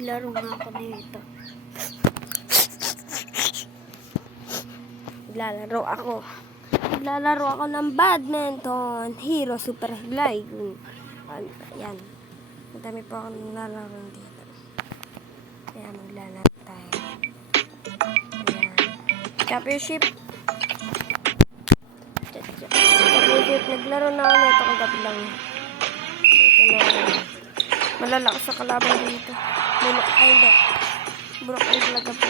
Maglaro nga ako dito. Maglalaro ako ng badminton. Hero Super Glide. Yan. Madami po ako nilalaro dito. Kaya maglalaro tayo. Yan. Championship. Naglaro na ako nito kagabi lang. Dito na. Malalakas sa kalaban dito. Bulok ay hindi. Bulok ay talaga po.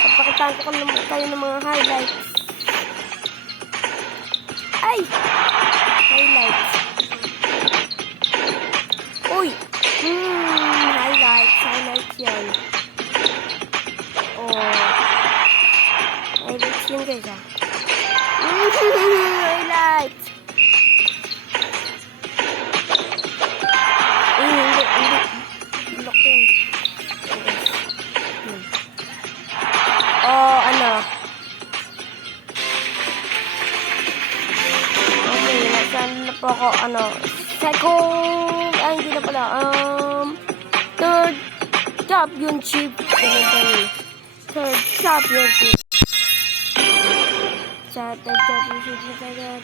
Papakitaan ko kayo ng mga highlights. Ay! Highlights. Uy! Highlights. Highlights yan. Oh. Highlights yun guys ah. Highlights. Hindi. Bulok yun. Oh, ano? Okay, nasaan na po ako, ano? Second, hindi na pala, third championship. Third championship. Sa third championship na tayo.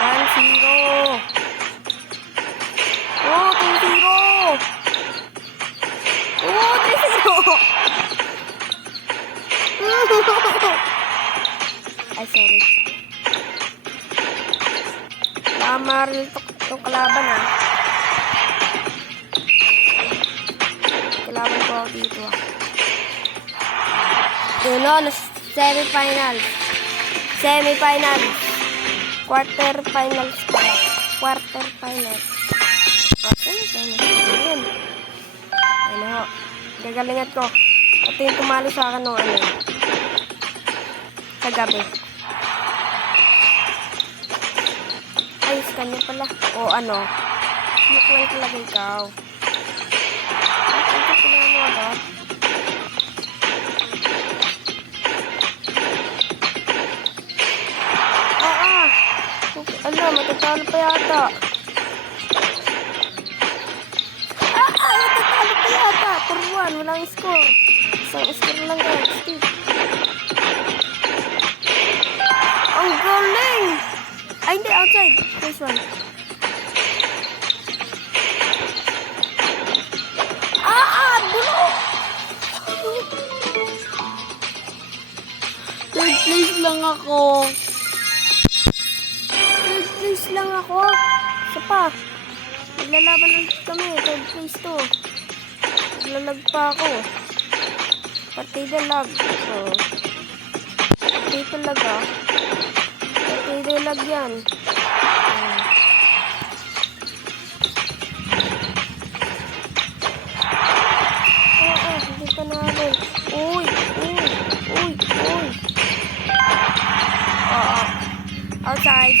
1-0. Oh, 2-0. Oh, 3-0. Ay, sorry. Maril itong kalaban, ah. Kalaban ko dito, ah. Yun, no, semi-finals. Quarter-finals pala. Quarter-finals. Semi-finals. Ano ho. Gagalingat ko. Ito yung tumalo sa akin nung ano. Kagabi. Ay, kanya pala. O ano. Look lang talaga ikaw. Ito pinano agad. Ala, matatalo pa yata. Matatalo pa yata. 4-1, walang score. Isang score lang guys. Ang galing! Ay, hindi, outside. This one. Bulo! Third place lang ako. Isa pa. Naglalaban ulit kami. Third place to. Naglalag pa ako. Partida lag. So, dito lag ah. Partida lag yan. Hindi pa natin. Uy. Outside.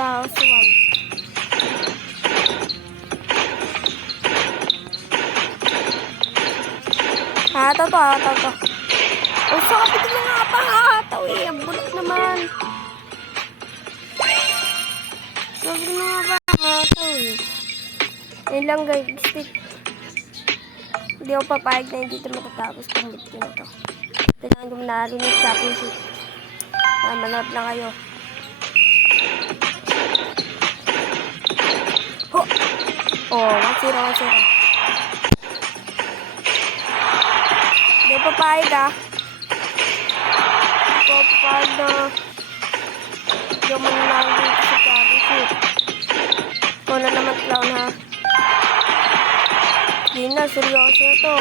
Last one. Hataw to. Ang sakit na nga pa hataw eh. Ang bulok naman. Sabi na nga ba hataw eh. Yun lang guys. Hindi ako papayag na hindi ito matatapos kung hindi na ito. Kailangan ko narinig championship. Manood na kayo. Oh, 1-0. Hindi ko papayag ah. Hindi ko papayag na hindi ko mananalo dito sa championship. Ikaw na naman clown ha. Hindi na, seryoso na to.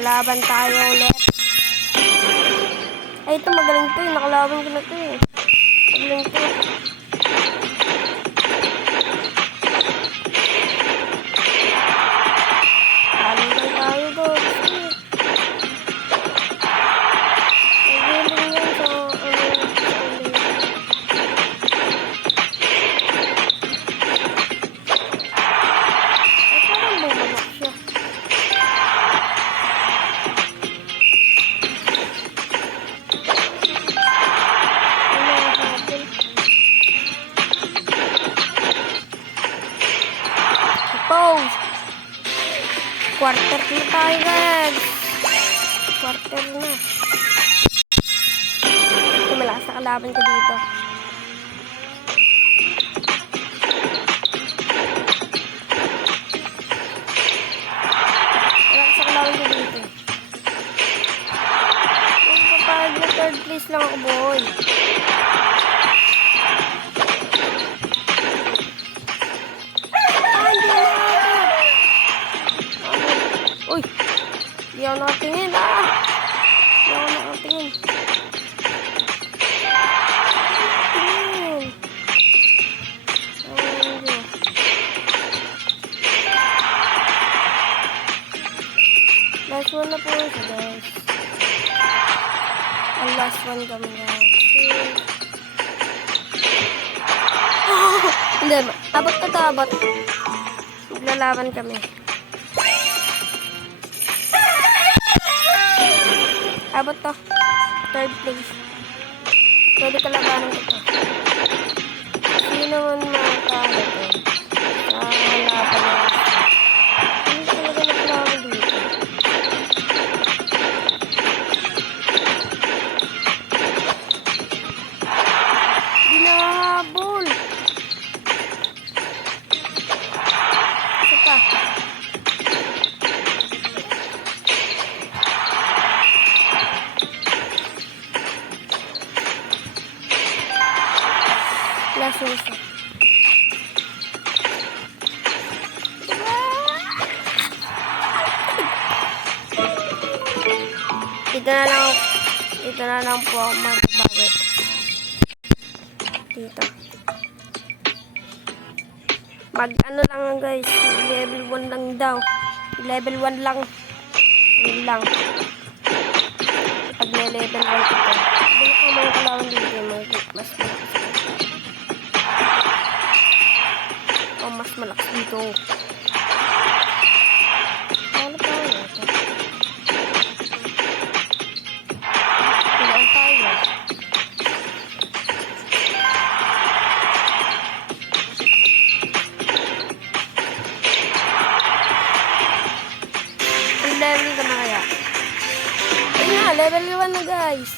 Lalaban tayo ulit. Ay, ito magaling to eh. Nakalaban ko na to eh. Magaling to. Lalo lang tayo guys. Magaling yan sa parang bumalik siya. Pause. Quarter na tayo guys. Quarter na. Ito malakas na kalaban ko dito. Malakas na kalaban ko dito. Kung papayag na third place lang ako boy. Uy! Di ako nakatingin. Di ako nakatingin. Tingin. Last one na po siya guys. Ang last one kami guys. Hindi. Abot na to abot. Maglalaban kami. Abot to. Third place. Pwede kalabanan ko to. Sino man makakala to? Nakakalaban na. Hindi talaga nakalaban dito. Hindi nakahabol. Isa pa. Last one siya. Dito na lang po ako magbabawi. Dito. Ano lang guys, level 1 lang daw. Level 1 lang. Yun lang. Pag may level 1 ito. Balik ko mga kalawan dito. Mas mas malakas dito. Ano pa yun? Tulaan tayo. Ang level ka na kaya? Ayun na, level 1 na guys.